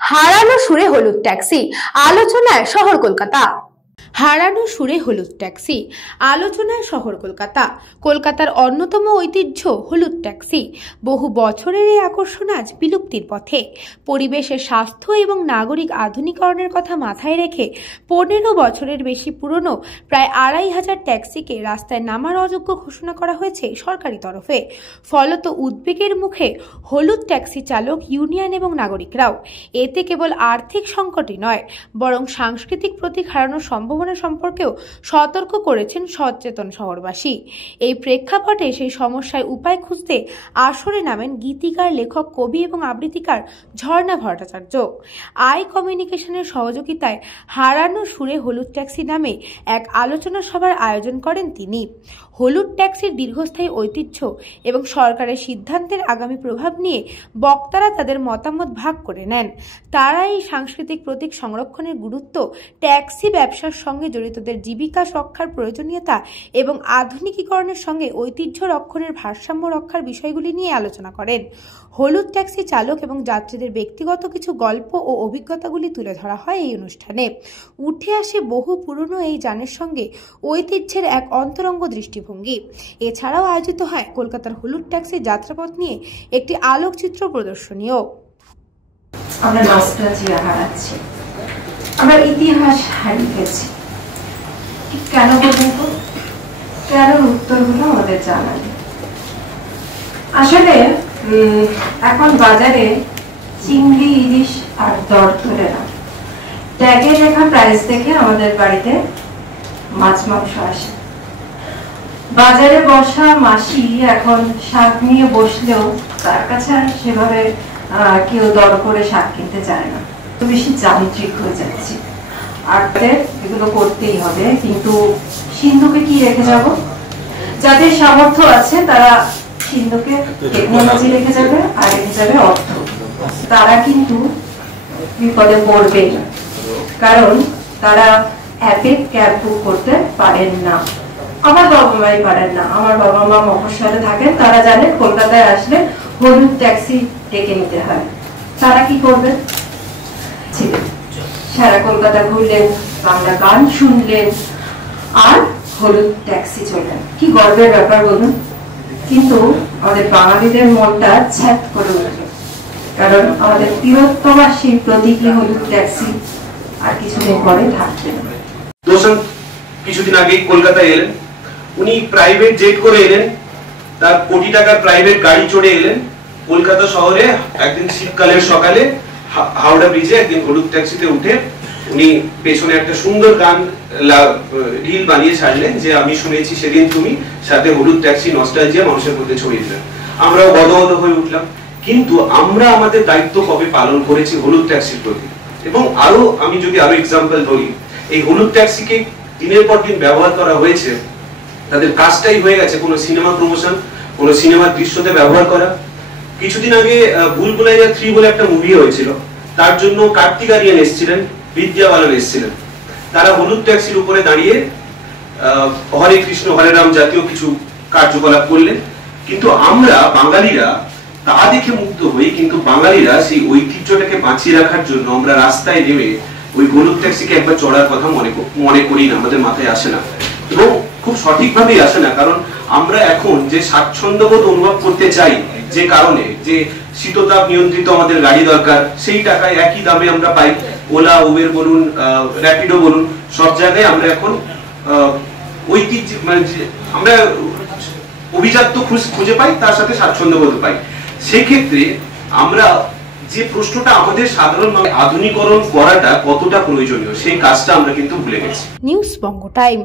হারানো সুরে হলুদ ট্যাক্সি, আলোচনায় শহর কলকাতা। হারানো সুরে হলুদ ট্যাক্সি, আলোচনায় শহর কলকাতা। কলকাতার অন্যতম ঐতিহ্য হলুদ ট্যাক্সি। বহু বছরের এই আকর্ষণ আজ বিলুপ্তির পথে। পরিবেশের স্বাস্থ্য এবং নাগরিক আধুনিকরণের কথা মাথায় রেখে 15 বছরের বেশি পুরনো প্রায় 2500 ট্যাক্সিকে রাস্তায় নামার অযোগ্য ঘোষণা করা হয়েছে সরকারি তরফে। ফলত উদ্বেগের মুখে হলুদ ট্যাক্সি চালক ইউনিয়ন এবং নাগরিকরাও। এতে কেবল আর্থিক সংকটই নয়, বরং সাংস্কৃতিক প্রতীক হারানোর সম্ভাবনা সম্পর্কেও সতর্ক করেছেন সচেতন শহরবাসী। এই প্রেক্ষাপটে সেই সমস্যায় উপায় খুঁজতে আসরে নামেন গীতিকার, লেখক, কবি এবং আবৃত্তিকার ঝর্ণা ভট্টাচার্য। আই কমিউনিকেশনের সহযোগিতায় হারানো সুরে হলুদ ট্যাক্সি নামে এক আলোচনা সভার আয়োজন করেন তিনি। হলুদ ট্যাক্সির দীর্ঘস্থায়ী ঐতিহ্য এবং সরকারের সিদ্ধান্তের আগামী প্রভাব নিয়ে বক্তারা তাদের মতামত ভাগ করে নেন। তারা এই সাংস্কৃতিক প্রতীক সংরক্ষণের গুরুত্ব, ট্যাক্সি ব্যবসার সঙ্গে জড়িতদের জীবিকা রক্ষার প্রয়োজনীয়তা এবং আধুনিকীকরণের সঙ্গে ঐতিহ্য রক্ষণের ভারসাম্য রক্ষার বিষয়গুলি নিয়ে আলোচনা করেন। হলুদ ট্যাক্সি চালক এবং যাত্রীদের ব্যক্তিগত কিছু গল্প ও অভিজ্ঞতাগুলি তুলে ধরা হয় এই অনুষ্ঠানে। উঠে আসে বহু পুরনো এই যানের সঙ্গে ঐতিহ্যের এক অন্তরঙ্গ দৃষ্টিভঙ্গি। এছাড়াও আয়োজিত হয় কলকাতার হলুদ ট্যাক্সি যাত্রাপথ নিয়ে একটি আলোকচিত্র প্রদর্শনীও। আমরা নস্টালজিয়া হারাচ্ছি, আমরা ইতিহাস হারিয়ে গেছি। কেন বলুন তো? কেন উত্তরগুলো আমাদের জানা নেই। আসলে এখন বাজারে চিংড়ি, ইলিশ আর দর ধরে না, ট্যাগে লেখা প্রাইস দেখে আমাদের বাড়িতে মাছ মাংস আসে। বাজারে বসা মাসি এখন শাক নিয়ে বসলেও তার কাছে আর সেভাবে কেউ দর করে শাক কিনতে চায় না। বেশি যান্ত্রিক হয়ে যাচ্ছে, আর এগুলো করতেই হবে। কিন্তু সিন্ধুকে কি রেখে যাব? যাদের সামর্থ্য আছে তারা সিন্ধুকে টেকনোলজি রেখে যাবে আর রেখে যাবে অর্থ। তারা কিন্তু বিপদে পড়বে না, কারণ তারা অ্যাপে ক্যাব বুক করতে পারেন না। আমার বাবা মাই পারেন না। আমার বাবা মা মফস্বলে থাকেন, তারা জানেন কলকাতায় আসলে হলুদ ট্যাক্সি ডেকে নিতে হয়। তারা কি করবেন? সারা কলকাতা ঘুরলেন, বাংলা গান শুনলেন আর হলুদ ট্যাক্সি চললেন। কি গর্বের ব্যাপার বলুন। কিন্তু আমাদের বাঙালিদের মনটা ছ্যাত করে উঠল, কারণ আমাদের বৃহত্তমা সেই প্রতীকী হলুদ ট্যাক্সি আর কিছুদিন পরে থাকবে না। দোষণ কিছুদিন আগেই কলকাতায় এলেন, উনি প্রাইভেট জেট করে এলেন, তার কোটি টাকার প্রাইভেট গাড়ি চড়ে এলেন কলকাতা শহরে। একদিন শীতকালের সকালে হাওড়া ব্রিজে একদিন হলুদ ট্যাক্সিতে উঠে উনি পেছনে একটা সুন্দর গান রিল বানিয়ে ছাড়লেন যে আমি শুনেছি সেদিন তুমি, সাথে হলুদ ট্যাক্সি নস্টালজিয়া মানুষের মধ্যে ছড়িয়ে দিলেন। আমরাও গদগদ হয়ে উঠলাম। কিন্তু আমরা আমাদের দায়িত্ব কবে পালন করেছি হলুদ ট্যাক্সির প্রতি? এবং আমি যদি আরো এক্সাম্পল বলি, এই হলুদ ট্যাক্সিকে দিনের পর দিন ব্যবহার করা হয়েছে, তাদের কাজটাই হয়ে গেছে কোনো সিনেমা প্রমোশন, কোনো সিনেমার দৃশ্যতে ব্যবহার করা। কিছুদিন আগে ভুলভুলাইয়া 3 বলে একটা মুভি হয়েছিল, তার জন্য কার্তিক আরিয়ান এসেছিলেন, বিদ্যা বালান এসেছিলেন। তারা হলুদ ট্যাক্সির উপরে দাঁড়িয়ে হরে কৃষ্ণ হরে রাম জাতীয় কিছু কার্যকলাপ করলেন। কিন্তু আমরা বাঙালিরা তা দেখে মুগ্ধ হই, কিন্তু বাঙালিরা সেই ঐতিহ্যটাকে বাঁচিয়ে রাখার জন্য আমরা রাস্তায় নেমে ওই হলুদ ট্যাক্সিকে একবার চড়ার কথা মনে করি না, আমাদের মাথায় আসে না, এবং খুব সঠিকভাবেই আসে না। কারণ আমরা এখন যে স্বাচ্ছন্দ্যবোধ অনুভব করতে চাই, যে কারণে যে শীততাপ নিয়ন্ত্রিত আমাদের গাড়ি দরকার, সেই টাকায় একই দামে আমরা পাই। ওলা, উবের বলুন, র্যাপিডো বলুন, সব জায়গায় আমরা এখন ঐতিহ্য মানে আমরা অভিজাত্য খুঁজে পাই, তার সাথে স্বাচ্ছন্দ্যবোধ পাই। সেক্ষেত্রে আমরা যে প্রশ্নটা আমাদের সাধারণভাবে আধুনিকরণ করাটা কতটা প্রয়োজনীয়, সেই কাজটা আমরা কিন্তু ভুলে গেছি। নিউজ বঙ্গ টাইম।